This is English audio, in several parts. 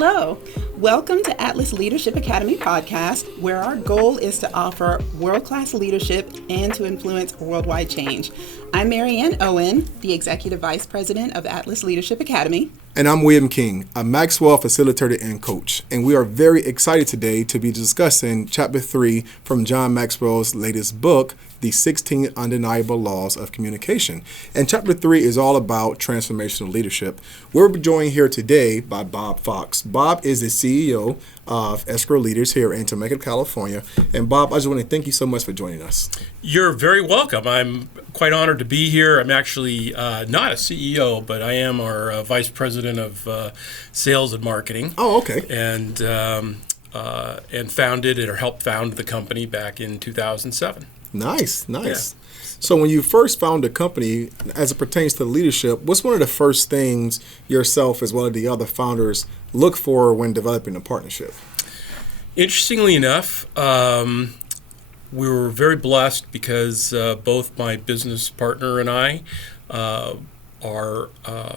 Hello. Welcome to Atlas Leadership Academy podcast, where our goal is to offer world-class leadership and to influence worldwide change. I'm Marianne Owen, the Executive Vice President of Atlas Leadership Academy. And I'm William King, a Maxwell facilitator and coach. And we are very excited today to be discussing Chapter 3 from John Maxwell's latest book, The 16 Undeniable Laws of Communication. And Chapter 3 is all about transformational leadership. We're joined here today by Bob Fox. Bob is the CEO of Escrow Leaders here in Temecula, California. And Bob, I just want to thank you so much for joining us. You're very welcome. I'm quite honored to be here. I'm actually not a CEO, but I am our Vice President of Sales and Marketing. Oh, okay. And founded or helped found the company back in 2007. Nice. Yeah. So when you first found the company, as it pertains to leadership, what's one of the first things yourself as well as the other founders look for when developing a partnership? Interestingly enough, we were very blessed because both my business partner and I are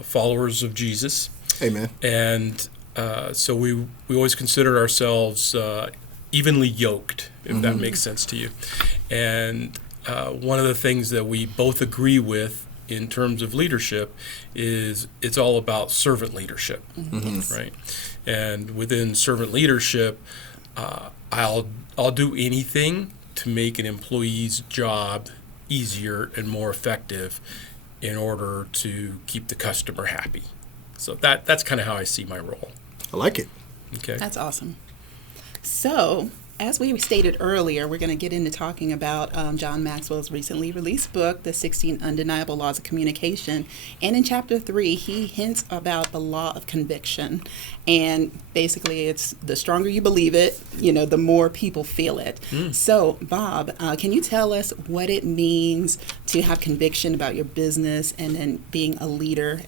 followers of Jesus. Amen. And so we always considered ourselves evenly yoked, if that makes sense to you. And one of the things that we both agree with in terms of leadership is it's all about servant leadership, right? And within servant leadership, I'll do anything to make an employee's job easier and more effective in order to keep the customer happy. So that's kind of how I see my role. I like it. Okay. That's awesome. So, as we stated earlier, we're going to get into talking about John Maxwell's recently released book, The 16 Undeniable Laws of Communication. And in Chapter 3, he hints about the law of conviction. And basically, it's the stronger you believe it, the more people feel it. So, Bob, can you tell us what it means to have conviction about your business and then being a leader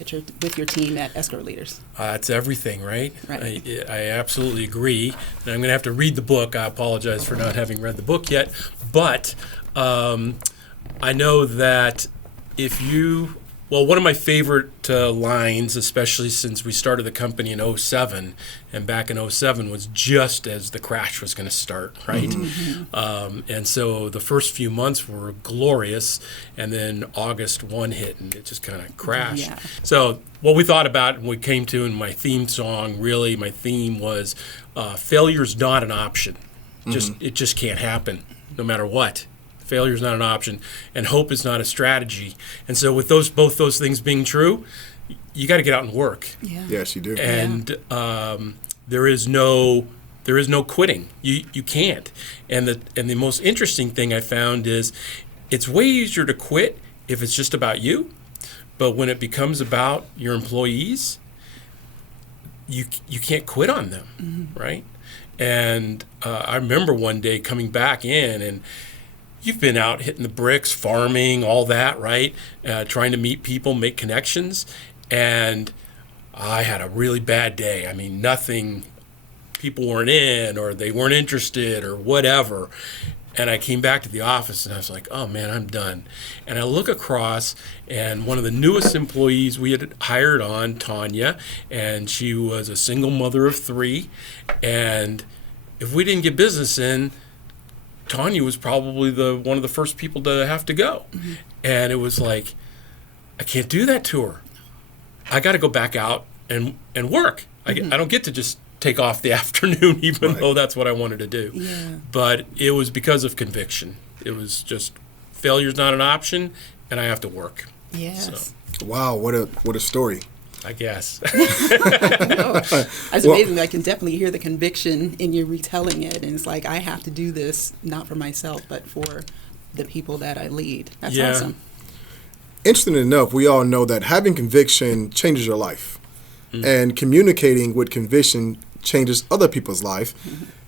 with your team at Escrow Leaders? It's everything, right? Right. I absolutely agree. And I'm going to have to read the book. I apologize for not having read the book yet. But I know that one of my favorite lines, especially since we started the company in 2007, and back in 2007 was just as the crash was going to start, right? And so the first few months were glorious, and then August 1 hit, and it just kind of crashed. Yeah. So what we thought about, and we came to in my theme song, really my theme was failure's not an option. It just can't happen, no matter what. Failure is not an option, and hope is not a strategy. And so with both those things being true, you got to get out and work. Yeah. Yes, you do. And there is no quitting. You can't. And the most interesting thing I found is it's way easier to quit if it's just about you, but when it becomes about your employees, you can't quit on them, right? And I remember one day coming back in, and you've been out hitting the bricks, farming, all that, right? Trying to meet people, make connections. And I had a really bad day. I mean, people weren't in, or they weren't interested, or whatever. And I came back to the office, and I was like, oh, man, I'm done. And I look across, and one of the newest employees we had hired on, Tanya, and she was a single mother of 3. And if we didn't get business in, Tanya was probably one of the first people to have to go. And it was like, I can't do that to her. I got to go back out and work. I don't get to just take off the afternoon, even though that's what I wanted to do. Yeah. But it was because of conviction. It was just failure's not an option, and I have to work. Yes. So, Wow, what a story. I guess. That's amazing. I can definitely hear the conviction in you retelling it. And it's like, I have to do this, not for myself, but for the people that I lead. That's awesome. Interesting enough, we all know that having conviction changes your life. And communicating with conviction changes other people's life.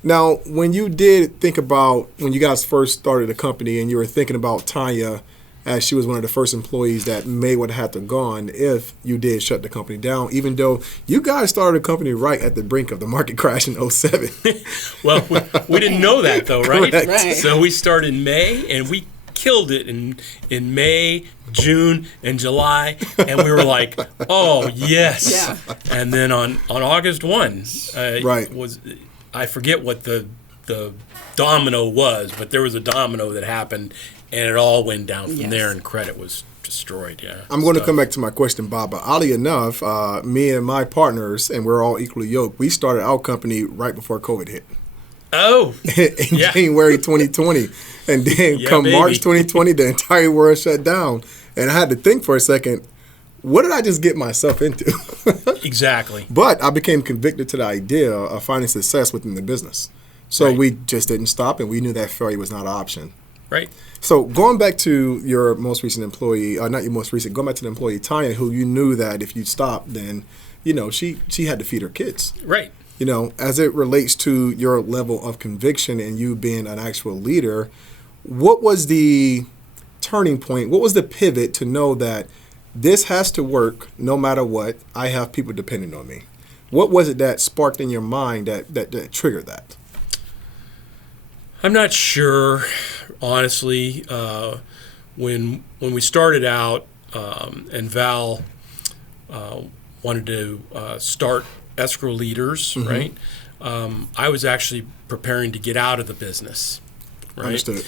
Now, when you did think about when you guys first started the company and you were thinking about Tanya as she was one of the first employees that may would have to gone if you did shut the company down, even though you guys started the company right at the brink of the market crash in 2007. Well, we didn't know that though, right? Correct. So we started in May, and killed it in May, June, and July, and we were like, oh yes. Yeah. And then on August 1, Right. I forget what the domino was, but there was a domino that happened, and it all went down from Yes. there, and credit was destroyed. Yeah. I'm going to So- come back to my question, Bob. But oddly enough, me and my partners, and we're all equally yoked, we started our company right before COVID hit. Oh, In Yeah. January 2020. And then Yeah, come baby. March 2020, the entire world shut down. And I had to think for a second, what did I just get myself into? exactly. But I became convicted to the idea of finding success within the business. So Right. we just didn't stop, and we knew that failure was not an option. Right. So going back to your most recent employee, not your most recent, going back to the employee Tanya, who you knew that if you stopped, then, she had to feed her kids. Right. As it relates to your level of conviction and you being an actual leader, what was the turning point? What was the pivot to know that this has to work no matter what? I have people depending on me. What was it that sparked in your mind that triggered that? I'm not sure, honestly. When we started out, and Val wanted to start Escrow Leaders, right? I was actually preparing to get out of the business, right? Understood.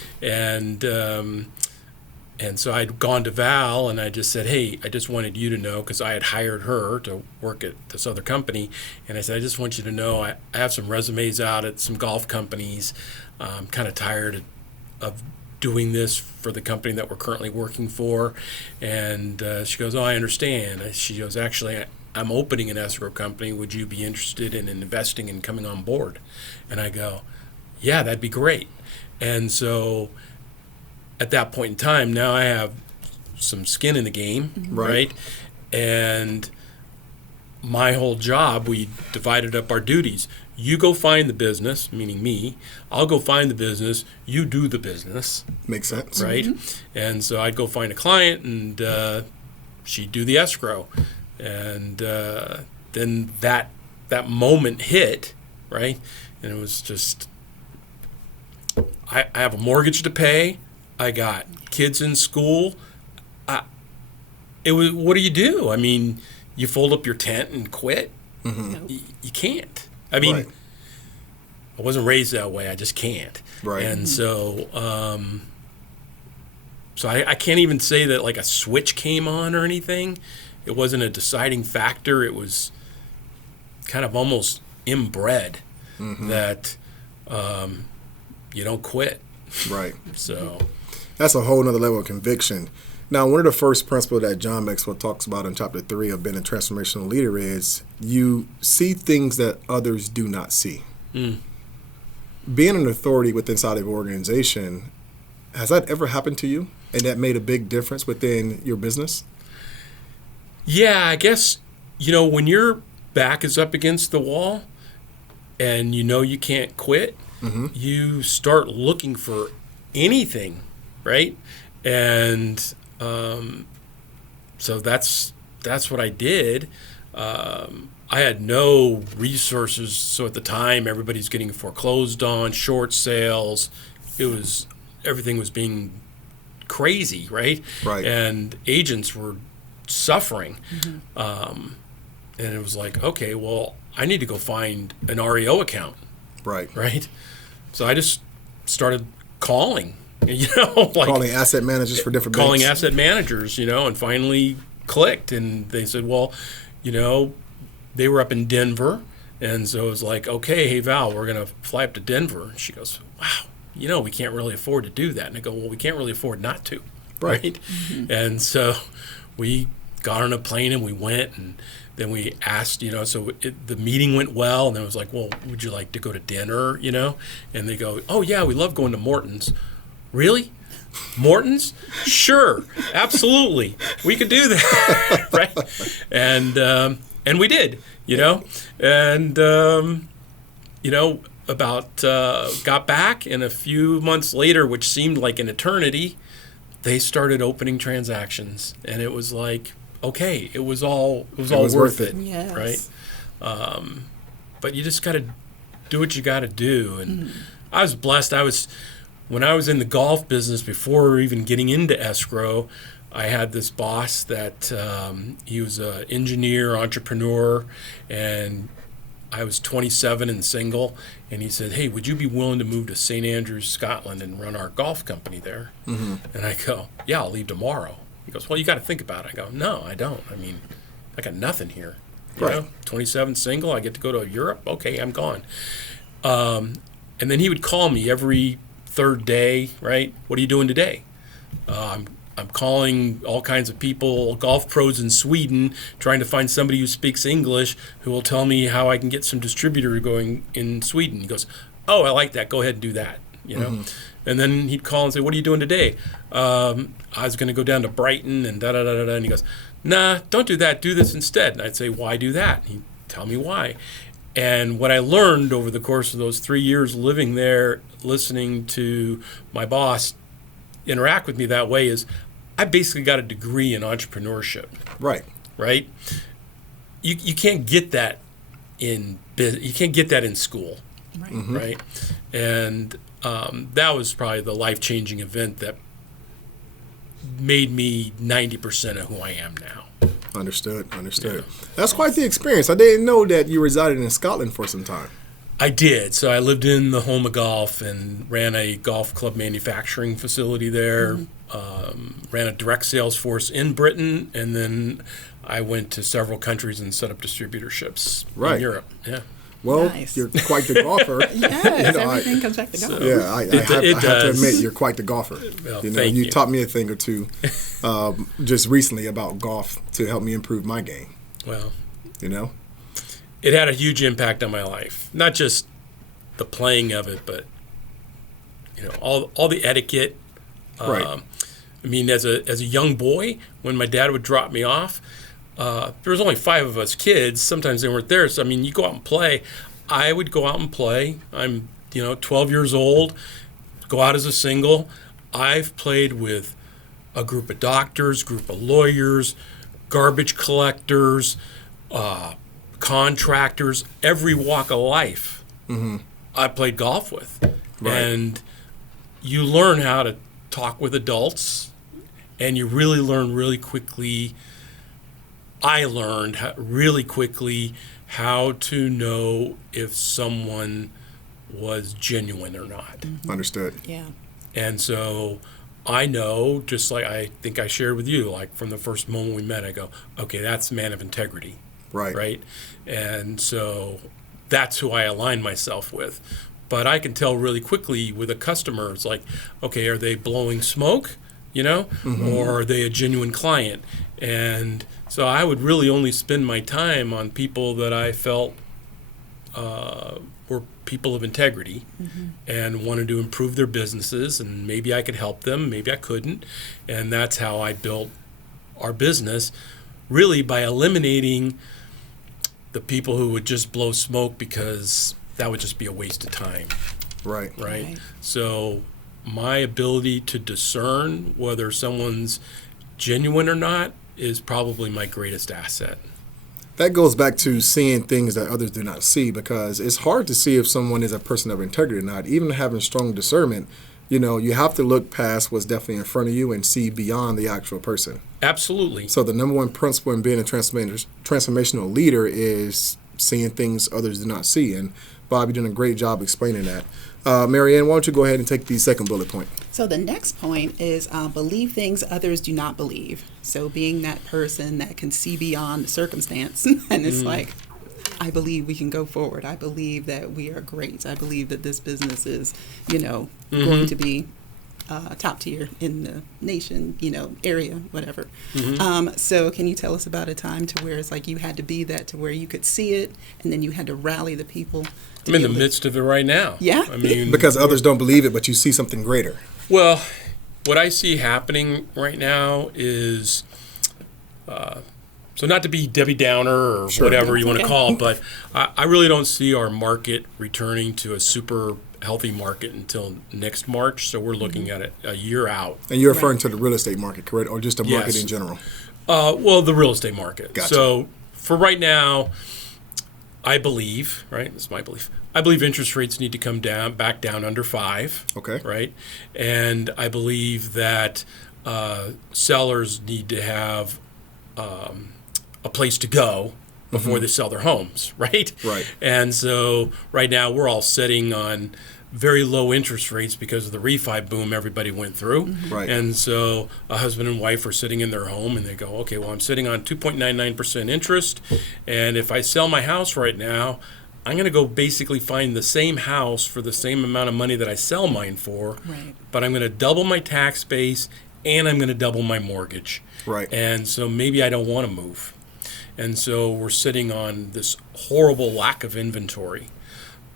And so I'd gone to Val and I just said, hey, I just wanted you to know, because I had hired her to work at this other company. And I said, I just want you to know I have some resumes out at some golf companies. I'm kind of tired of doing this for the company that we're currently working for. And she goes, oh, I understand. She goes, actually, I'm opening an escrow company. Would you be interested in investing and coming on board? And I go, yeah, that'd be great. And so at that point in time, now I have some skin in the game, right? And my whole job, we divided up our duties. You go find the business, meaning me. I'll go find the business. You do the business, Makes sense. right? And so I'd go find a client, and she'd do the escrow. And then that moment hit, right? And it was just, I have a mortgage to pay. I got kids in school. It was, what do you do? I mean, you fold up your tent and quit? You can't. I mean, Right. I wasn't raised that way. I just can't. Right. And so, I can't even say that like a switch came on or anything. It wasn't a deciding factor. It was kind of almost inbred that you don't quit. Right. So, That's a whole nother level of conviction. Now, one of the first principles that John Maxwell talks about in chapter 3 of being a transformational leader is you see things that others do not see. Being an authority within inside of an organization, has that ever happened to you? And that made a big difference within your business? yeah, I guess, when your back is up against the wall and you can't quit, you start looking for anything, right? And so that's what I did. I had no resources, so at the time everybody's getting foreclosed on, short sales. Everything was being crazy, right? Right. And agents were suffering. And it was like, okay, well, I need to go find an REO account, Right. right? So I just started calling, Calling asset managers for different calling banks. asset managers, and finally clicked. And they said, well, they were up in Denver. And so it was like, okay, hey, Val, we're going to fly up to Denver. And she goes, wow, we can't really afford to do that. And I go, well, we can't really afford not to. Right. And so we got on a plane and we went, and then we asked, the meeting went well, and then it was like, well, would you like to go to dinner, And they go, oh, yeah, we love going to Morton's. Really? Morton's? Sure, absolutely. We could do that, right? And we did, And, got back, and a few months later, which seemed like an eternity, they started opening transactions, and it was like, okay, it was all worth it, Yes. right? But you just got to do what you got to do, and I was blessed. when I was in the golf business, before even getting into escrow, I had this boss that he was an engineer, entrepreneur, and I was 27 and single, and he said, "Hey, would you be willing to move to St. Andrews, Scotland, and run our golf company there?" Mm-hmm. And I go, "Yeah, I'll leave tomorrow." He goes, "Well, you got to think about it." I go, "No, I don't. I mean, I got nothing here. You know, 27, single, I get to go to Europe. Okay, I'm gone." And then he would call me every third day, right? "What are you doing today?" I'm calling all kinds of people, golf pros in Sweden, trying to find somebody who speaks English who will tell me how I can get some distributor going in Sweden. He goes, "Oh, I like that. Go ahead and do that." You know, and then he'd call and say, "What are you doing today?" "I was going to go down to Brighton and da da da da." And he goes, "Nah, don't do that. Do this instead." And I'd say, "Why do that?" And he'd tell me why. And what I learned over the course of those 3 years living there, listening to my boss interact with me that way, is I basically got a degree in entrepreneurship. Right. Right? You can't get that in business. You can't get that in school. Right. Mm-hmm. Right? And that was probably the life-changing event that made me 90% of who I am now. Understood. Yeah. That's quite the experience. I didn't know that you resided in Scotland for some time. I did. So I lived in the home of golf and ran a golf club manufacturing facility there, ran a direct sales force in Britain, and then I went to several countries and set up distributorships in Europe. Yeah. Well, Nice. you're quite the golfer. Yes, everything comes back to golf. Yeah, I have to admit, you're quite the golfer. Well, you taught me a thing or two just recently about golf to help me improve my game. Well, You know? it had a huge impact on my life. Not just the playing of it, but all the etiquette. Right. I mean, as a young boy, when my dad would drop me off, there was only 5 of us kids. Sometimes they weren't there. So, I mean, you go out and play. I would go out and play. I'm, 12 years old, go out as a single. I've played with a group of doctors, group of lawyers, garbage collectors, contractors, every walk of life. Mm-hmm. I played golf with. Right. And you learn how to talk with adults, and you really learn really quickly. I learned really quickly how to know if someone was genuine or not. Mm-hmm. Understood. Yeah. And so I know, just like I think I shared with you, like from the first moment we met, I go, okay, that's a man of integrity. Right. Right? And so that's who I align myself with. But I can tell really quickly with a customer, it's like, okay, are they blowing smoke, or are they a genuine client? And so I would really only spend my time on people that I felt were people of integrity and wanted to improve their businesses, and maybe I could help them, maybe I couldn't. And that's how I built our business, really by eliminating the people who would just blow smoke, because that would just be a waste of time. Right? So my ability to discern whether someone's genuine or not is probably my greatest asset. That goes back to seeing things that others do not see, because it's hard to see if someone is a person of integrity or not. Even having strong discernment, you have to look past what's definitely in front of you and see beyond the actual person. Absolutely. So the number one principle in being a transformational leader is seeing things others do not see. And Bob, you're doing a great job explaining that. Marianne, why don't you go ahead and take the second bullet point? So the next point is believe things others do not believe. So being that person that can see beyond the circumstance, and it's like, I believe we can go forward. I believe that we are great. I believe that this business is, going to be top tier in the nation, area, whatever. So can you tell us about a time to where it's like you had to be that, to where you could see it, and then you had to rally the people? I'm in the midst of it right now. Yeah. I mean, because others don't believe it, but you see something greater. Well, what I see happening right now is, so not to be Debbie Downer or whatever you want to call it, but I really don't see our market returning to a super healthy market until next March. So we're looking at it a year out. And you're referring to the real estate market, correct? Or just the market in general? Well, the real estate market. Gotcha. So for right now, I believe, right, this is my belief, I believe interest rates need to come back down under 5. Okay. Right? And I believe that sellers need to have a place to go before they sell their homes, right? Right. And so right now we're all sitting on very low interest rates because of the refi boom everybody went through. Right. And so a husband and wife are sitting in their home and they go, okay, well, I'm sitting on 2.99% interest. And if I sell my house right now, I'm going to go basically find the same house for the same amount of money that I sell mine for. Right. But I'm going to double my tax base and I'm going to double my mortgage. Right. And so maybe I don't want to move. And so we're sitting on this horrible lack of inventory.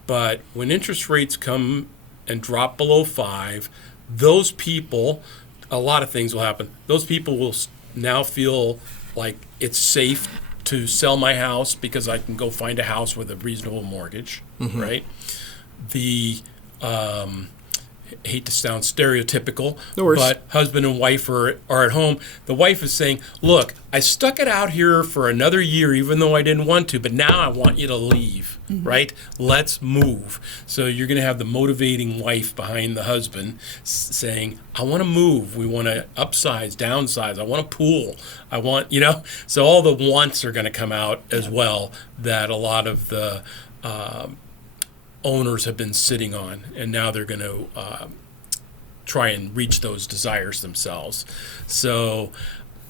But when interest rates come and drop below 5, those people, a lot of things will happen. Those people will now feel like it's safe to sell my house because I can go find a house with a reasonable mortgage, right? The hate to sound stereotypical, No worries. but husband and wife are at home. The wife is saying, look, I stuck it out here for another year even though I didn't want to, but now I want you to leave, right? Let's move. So you're going to have the motivating wife behind the husband saying, I want to move. We want to upsize, downsize. I want a pool. I want, so all the wants are going to come out as well that a lot of the owners have been sitting on, and now they're going to try and reach those desires themselves. So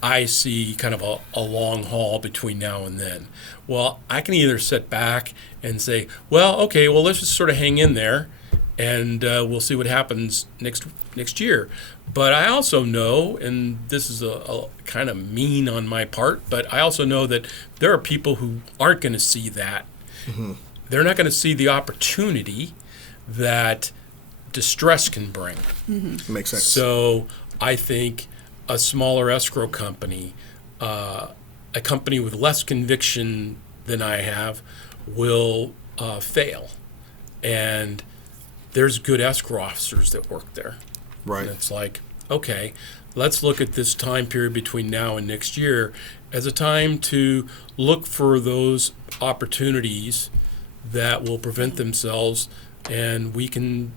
I see kind of a long haul between now and then. Well, I can either sit back and say, well, okay, well, let's just sort of hang in there, and we'll see what happens next year. But I also know, and this is a kind of mean on my part, but I also know that there are people who aren't going to see that. They're not going to see the opportunity that distress can bring. Makes sense. So I think a smaller escrow company, a company with less conviction than I have, will fail. And there's good escrow officers that work there. Right. And it's like, okay, let's look at this time period between now and next year as a time to look for those opportunities that will prevent themselves, and we can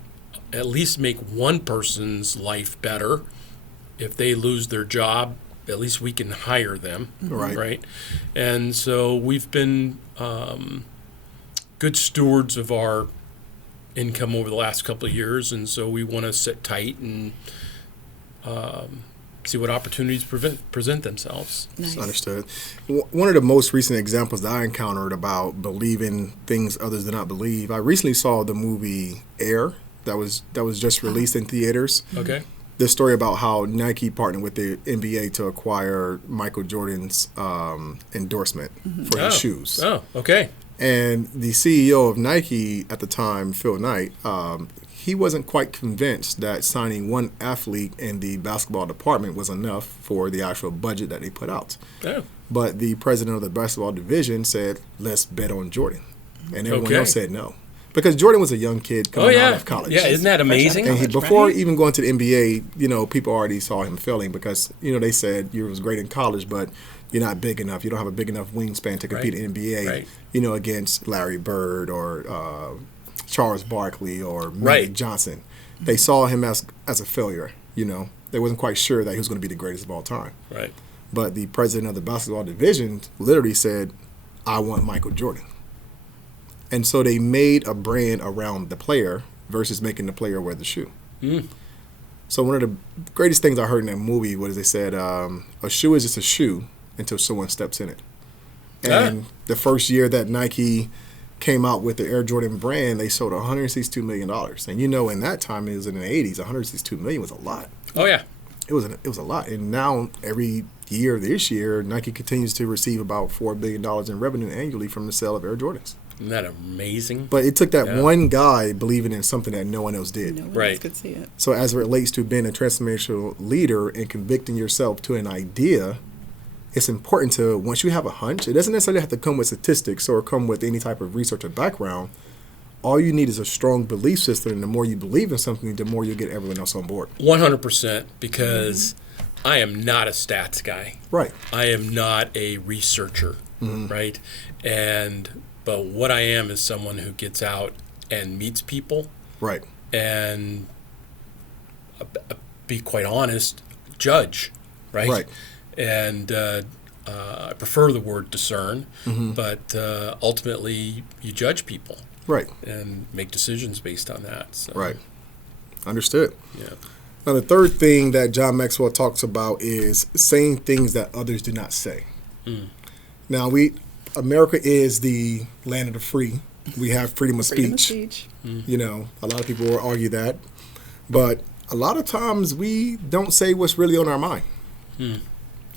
at least make one person's life better. If they lose their job, at least we can hire them, right? And so we've been good stewards of our income over the last couple of years, and so we want to sit tight and see what opportunities present themselves. Nice. Understood. One of the most recent examples that I encountered about believing things others do not believe, I recently saw the movie Air that was just released in theaters. Okay. This story about how Nike partnered with the NBA to acquire Michael Jordan's endorsement for his shoes. Oh, okay. And the CEO of Nike at the time, Phil Knight, he wasn't quite convinced that signing one athlete in the basketball department was enough for the actual budget that they put out. Oh. But the president of the basketball division said, let's bet on Jordan. And everyone else said no. Because Jordan was a young kid coming out of college. Yeah, isn't that amazing? And before even going to the NBA, people already saw him failing because, they said you was great in college, but you're not big enough. You don't have a big enough wingspan to compete in the NBA, against Larry Bird or Charles Barkley or Magic Johnson. They saw him as a failure, They wasn't quite sure that he was going to be the greatest of all time. Right. But the president of the basketball division literally said, I want Michael Jordan. And so they made a brand around the player versus making the player wear the shoe. So one of the greatest things I heard in that movie was they said, a shoe is just a shoe until someone steps in it. And the first year that Nike came out with the Air Jordan brand, they sold $162 million. And in that time, it was in the 80s, $162 million was a lot. Oh, yeah. It was a lot. And now every year this year, Nike continues to receive about $4 billion in revenue annually from the sale of Air Jordans. Isn't that amazing? But it took that one guy believing in something that no one else did. No one else could see it. So as it relates to being a transformational leader and convicting yourself to an idea, it's important to, once you have a hunch, it doesn't necessarily have to come with statistics or come with any type of research or background. All you need is a strong belief system, and the more you believe in something, the more you get everyone else on board. 100%, because I am not a stats guy. Right. I am not a researcher, right? But what I am is someone who gets out and meets people, Right. and be quite honest, judge, right? Right. And I prefer the word discern, but ultimately you judge people, Right. and make decisions based on that. So, Right. Understood. Yeah. Now, the third thing that John Maxwell talks about is saying things that others do not say. Now, America is the land of the free. We have freedom of Freedom of speech. speech. You know, a lot of people will argue that, but a lot of times we don't say what's really on our mind. You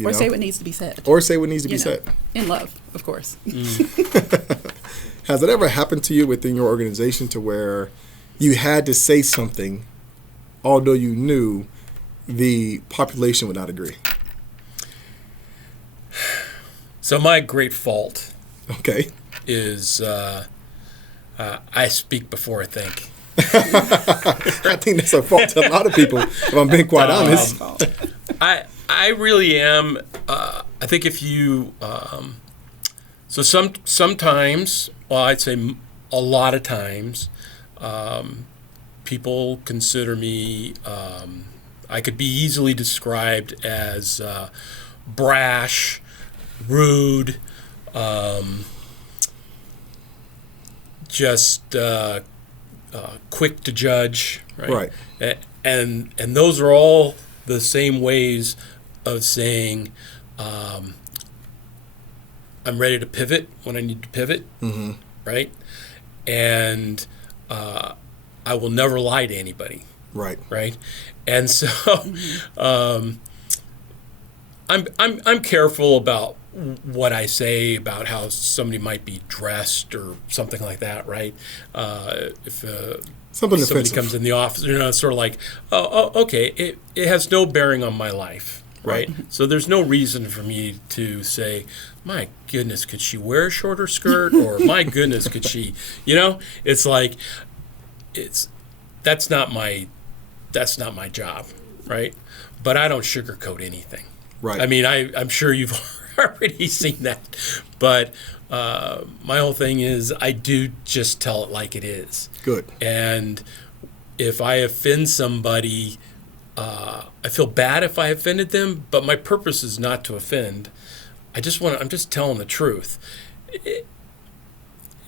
Or know? say what needs to be said. Or say what needs to be You know, said. in love, of course. Has it ever happened to you within your organization to where you had to say something, although you knew the population would not agree? So my great fault Okay. is I speak before I think. I think that's a fault to a lot of people, if I'm being quite honest. I really am. I think if you sometimes, well, I'd say a lot of times, people consider me. I could be easily described as brash, rude, just quick to judge, right? And those are all the same ways of saying I'm ready to pivot when I need to pivot, right? And I will never lie to anybody, right? And so I'm careful about what I say about how somebody might be dressed or something like that, right? If Something somebody offensive. comes in the office, it's sort of like, oh, okay, it has no bearing on my life, right? So there's no reason for me to say, my goodness, could she wear a shorter skirt? Or my goodness, could she, it's like, that's not my job, right? But I don't sugarcoat anything. Right. I mean, I'm sure you've already seen that, but my whole thing is I do just tell it like it is. Good. And if I offend somebody, I feel bad if I offended them, but my purpose is not to offend. I'm just telling the truth.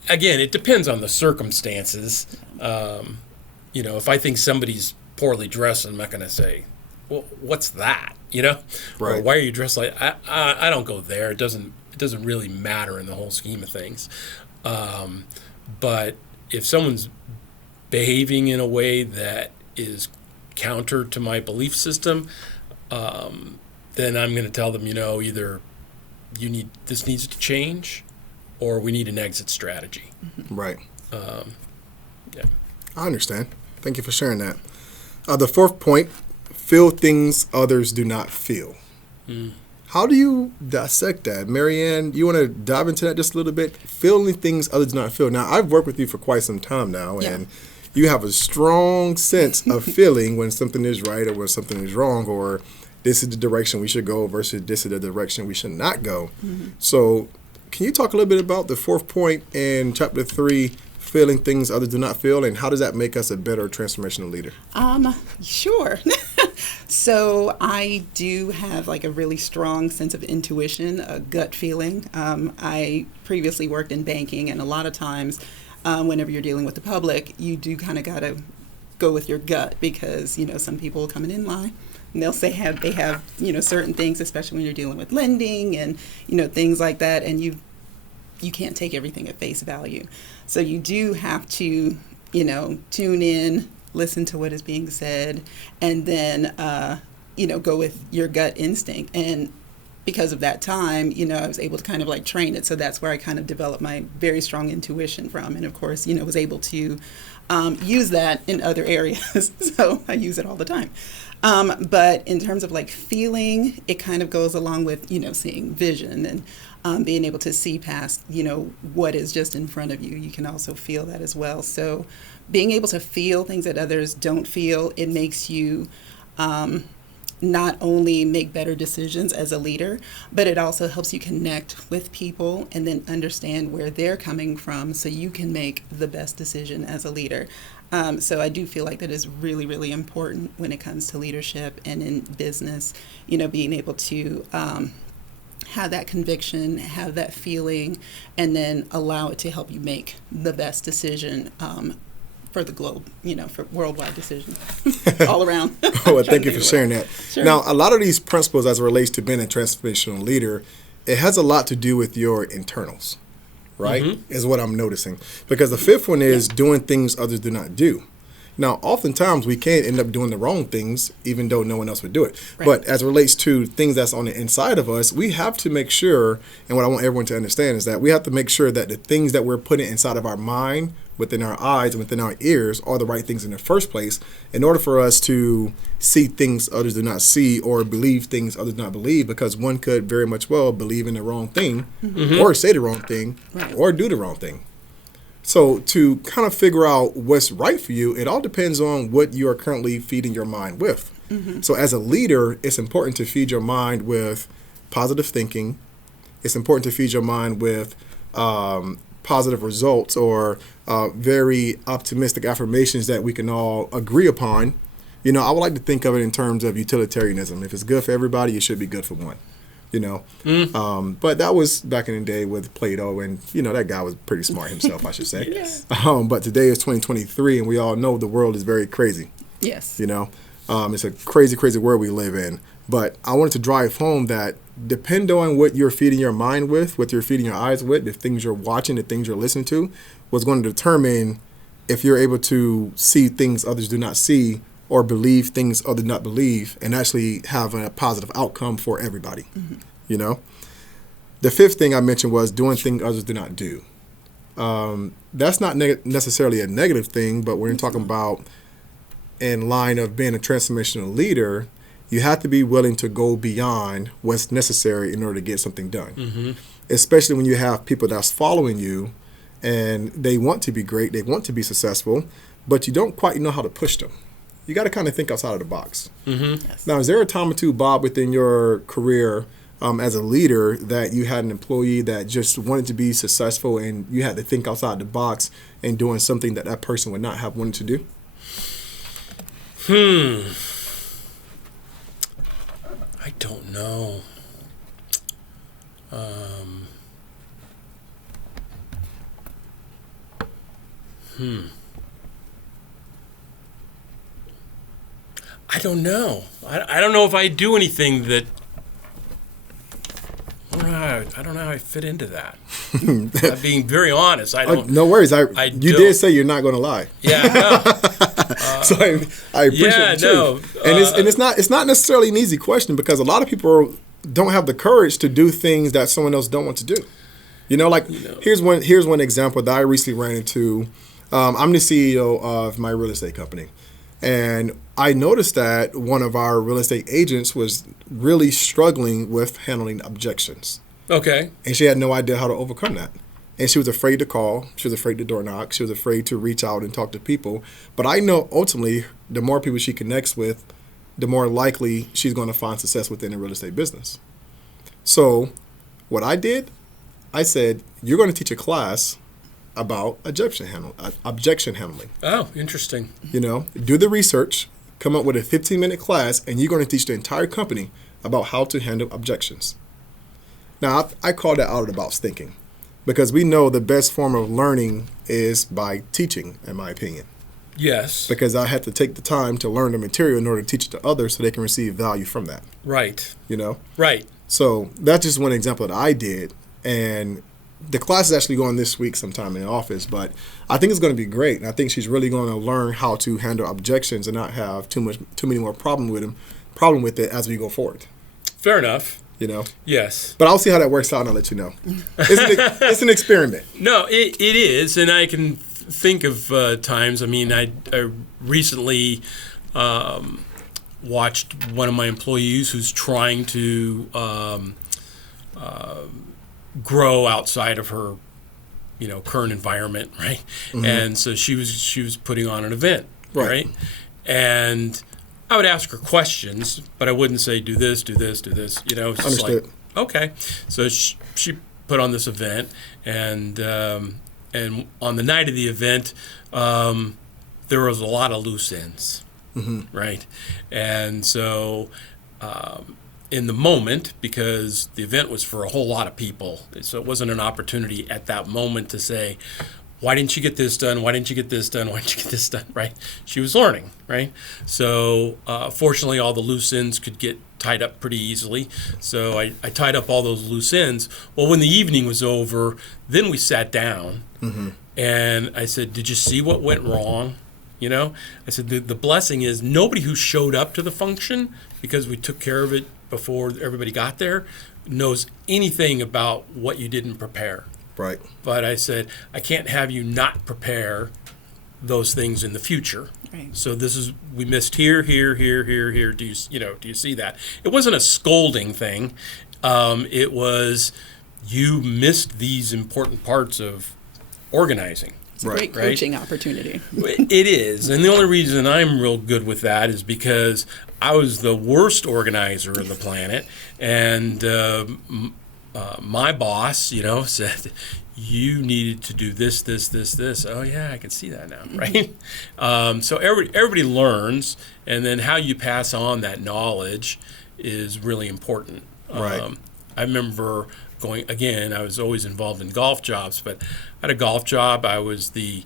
Again, it depends on the circumstances. If I think somebody's poorly dressed, I'm not going to say, well, what's that? Or Right. why are you dressed like? I don't go there. It doesn't really matter in the whole scheme of things. But if someone's behaving in a way that is counter to my belief system, then I'm going to tell them, either this needs to change, or we need an exit strategy. Right. Yeah. I understand. Thank you for sharing that. The fourth point, feel things others do not feel. How do you dissect that? Marianne, you want to dive into that just a little bit? Feeling things others do not feel. Now, I've worked with you for quite some time now, and you have a strong sense of feeling when something is right or when something is wrong, or this is the direction we should go versus this is the direction we should not go. So can you talk a little bit about the fourth point in chapter 3, feeling things others do not feel, and how does that make us a better transformational leader? Sure. So I do have like a really strong sense of intuition, a gut feeling. I previously worked in banking, and a lot of times whenever you're dealing with the public, you do kind of got to go with your gut because, some people will come in line and they'll say they have, certain things, especially when you're dealing with lending and, things like that. And you can't take everything at face value. So you do have to, tune in, listen to what is being said, and then, go with your gut instinct. And because of that time, I was able to kind of like train it. So that's where I kind of developed my very strong intuition from. And of course, was able to use that in other areas. So I use it all the time. But in terms of like feeling, it kind of goes along with, seeing vision and being able to see past, what is just in front of you. You can also feel that as well. So being able to feel things that others don't feel, it makes you not only make better decisions as a leader, but it also helps you connect with people and then understand where they're coming from so you can make the best decision as a leader. So I do feel like that is really, really important when it comes to leadership and in business, being able to have that conviction, have that feeling, and then allow it to help you make the best decision for the globe, for worldwide decisions all around. Well, thank you for sharing that. Sure. Now, a lot of these principles as it relates to being a transformational leader, it has a lot to do with your internals, right? Is what I'm noticing. Because the fifth one is doing things others do not do. Now, oftentimes we can end up doing the wrong things, even though no one else would do it. Right. But as it relates to things that's on the inside of us, we have to make sure, and what I want everyone to understand is that we have to make sure that the things that we're putting inside of our mind, within our eyes, and within our ears are the right things in the first place in order for us to see things others do not see or believe things others do not believe, because one could very much well believe in the wrong thing or say the wrong thing or do the wrong thing. So to kind of figure out what's right for you, it all depends on what you are currently feeding your mind with. So as a leader, it's important to feed your mind with positive thinking. It's important to feed your mind with positive results or very optimistic affirmations that we can all agree upon. I would like to think of it in terms of utilitarianism. If it's good for everybody, it should be good for one. But that was back in the day with Plato, and that guy was pretty smart himself, I should say. Yes. But today is 2023, and we all know the world is very crazy. Yes. It's a crazy, crazy world we live in. But I wanted to drive home that depend on what you're feeding your mind with, what you're feeding your eyes with, the things you're watching, the things you're listening to, was going to determine if you're able to see things others do not see or believe things others do not believe and actually have a positive outcome for everybody. The fifth thing I mentioned was doing things others do not do. That's not necessarily a negative thing, but when you're talking about in line of being a transformational leader, you have to be willing to go beyond what's necessary in order to get something done. Especially when you have people that's following you and they want to be great, they want to be successful, but you don't quite know how to push them. You got to kind of think outside of the box. Yes. Now, is there a time or two, Bob, within your career as a leader that you had an employee that just wanted to be successful and you had to think outside the box and doing something that that person would not have wanted to do? I don't know. I don't know. I don't know if I do anything that. I don't know how I fit into that. I'm being very honest. I don't. No worries. You don't. did say you're not going to lie. Yeah. No. So I appreciate the truth. And it's not necessarily an easy question because a lot of people don't have the courage to do things that someone else don't want to do. Here's one example that I recently ran into. I'm the CEO of my real estate company. And I noticed that one of our real estate agents was really struggling with handling objections. Okay. And she had no idea how to overcome that. And she was afraid to call. She was afraid to door knock. She was afraid to reach out and talk to people. But I know ultimately, the more people she connects with, the more likely she's going to find success within the real estate business. So what I did, I said, you're going to teach a class about objection handling. Oh, interesting. Do the research, come up with a 15-minute class, and you're going to teach the entire company about how to handle objections. Now, I call that out of the box thinking because we know the best form of learning is by teaching, in my opinion. Yes. Because I had to take the time to learn the material in order to teach it to others so they can receive value from that. Right. Right. So that's just one example that I did. And the class is actually going this week sometime in the office, but I think it's going to be great. And I think she's really going to learn how to handle objections and not have too many more problem with it as we go forward. Fair enough. Yes. But I'll see how that works out and I'll let you know. It's an experiment. No, it is. And I can think of times. I mean, I recently watched one of my employees who's trying to grow outside of her, current environment, right? And so she was putting on an event, right? And I would ask her questions, but I wouldn't say, do this, do this, do this. You know, it's just Understood. like, okay. So she put on this event, and on the night of the event, there was a lot of loose ends, right? And so in the moment, because the event was for a whole lot of people, so it wasn't an opportunity at that moment to say, why didn't you get this done? Why didn't you get this done? Why didn't you get this done? Right? She was learning, right? So fortunately, all the loose ends could get tied up pretty easily. So I tied up all those loose ends. Well, when the evening was over, then we sat down, and I said, did you see what went wrong? You know, I said, the blessing is nobody who showed up to the function, because we took care of it before everybody got there, knows anything about what you didn't prepare. Right. But I said, I can't have you not prepare those things in the future. Right. So this is, we missed here. Do you see that? It wasn't a scolding thing. It was, you missed these important parts of organizing. It's a great coaching opportunity. It is. And the only reason I'm real good with that is because I was the worst organizer on the planet. And my boss, said, you needed to do this. Oh, yeah, I can see that now, right? So everybody learns, and then how you pass on that knowledge is really important. Right. I remember I was always involved in golf jobs, but I had a golf job. I was the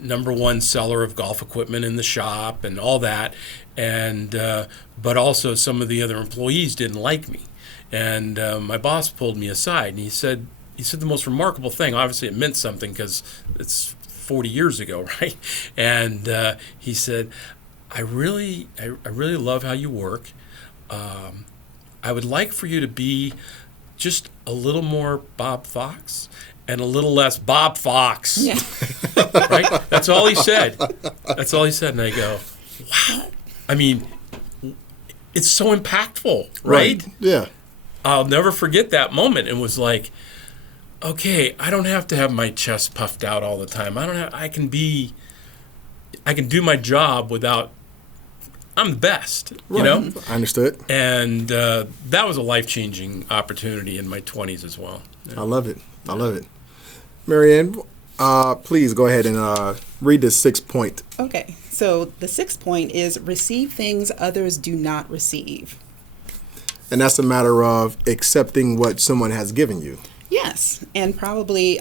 number one seller of golf equipment in the shop and all that, and but also some of the other employees didn't like me. And my boss pulled me aside, and he said the most remarkable thing. Obviously, it meant something because it's 40 years ago, right? And he said, I really love how you work. I would like for you to be just a little more Bob Fox and a little less Bob Fox. Yeah. Right? That's all he said. And I go, wow. I mean, it's so impactful, right? Yeah. I'll never forget that moment. It was like, okay, I don't have to have my chest puffed out all the time. I can do my job without, I'm the best, Right. I understood. And that was a life-changing opportunity in my 20s as well. Yeah. I love it. Marianne, please go ahead and read the 6th point. Okay, so the 6th point is receive things others do not receive. And that's a matter of accepting what someone has given you. Yes, and probably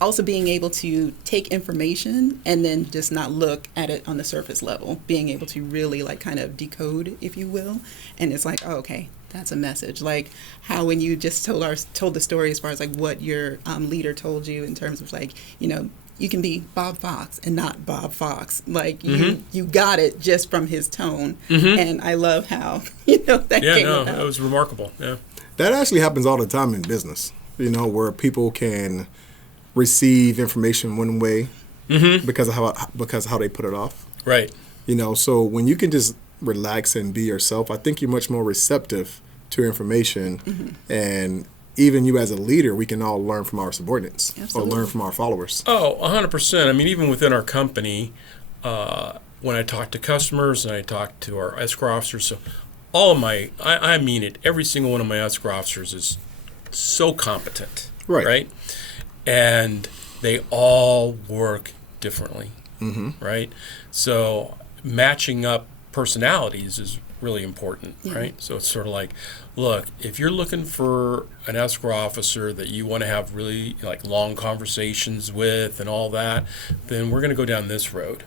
also being able to take information and then just not look at it on the surface level, being able to really kind of decode, if you will. And it's like, oh, okay, that's a message. Like how when you just told the story as far as what your leader told you in terms of you can be Bob Fox and not Bob Fox. You got it just from his tone. And I love how, that came about. It was remarkable. Yeah. That actually happens all the time in business, where people can receive information one way because of how they put it off. Right. So when you can just relax and be yourself, I think you're much more receptive to information. And even you as a leader, we can all learn from our subordinates. Absolutely. Or learn from our followers. Oh, 100%. I mean, even within our company, when I talk to customers and I talk to our escrow officers, so all of I mean it, every single one of my escrow officers is so competent. Right? And they all work differently. Right? So matching up personalities is really important, right? So it's sort of like, look, if you're looking for an escrow officer that you want to have really long conversations with and all that, then we're going to go down this road.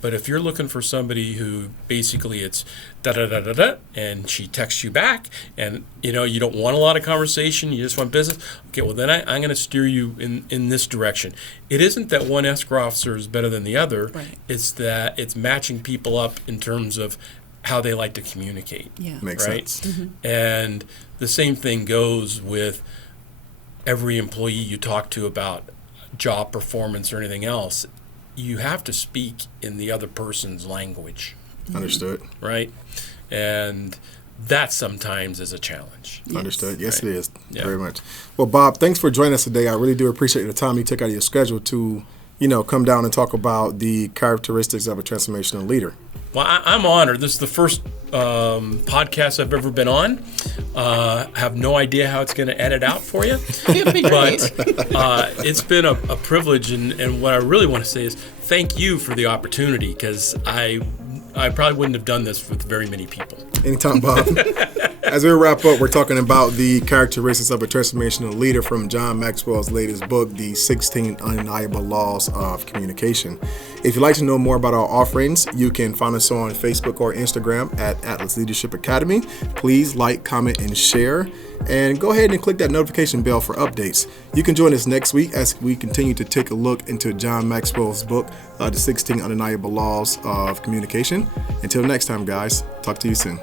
But if you're looking for somebody who basically it's da-da-da-da-da, and she texts you back, and you don't want a lot of conversation, you just want business, okay, well then I'm going to steer you in this direction. It isn't that one escrow officer is better than the other. Right. It's that it's matching people up in terms of how they like to communicate. Yeah. Makes right? sense. And the same thing goes with every employee you talk to about job performance or anything else. You have to speak in the other person's language. Understood. Right? And that sometimes is a challenge. Yes. Understood. Yes, Right. it is. Yeah. Very much. Well, Bob, thanks for joining us today. I really do appreciate the time you took out of your schedule to, come down and talk about the characteristics of a transformational leader. Well, I'm honored. This is the first podcast I've ever been on. I have no idea how it's going to edit out for you, but it's been a privilege. And what I really want to say is thank you for the opportunity, because I probably wouldn't have done this with very many people. Anytime, Bob. As we wrap up, we're talking about the characteristics of a transformational leader from John Maxwell's latest book, The 16 Undeniable Laws of Communication. If you'd like to know more about our offerings, you can find us on Facebook or Instagram at Atlas Leadership Academy. Please like, comment, and share. And go ahead and click that notification bell for updates. You can join us next week as we continue to take a look into John Maxwell's book, The 16 Undeniable Laws of Communication. Until next time, guys, talk to you soon.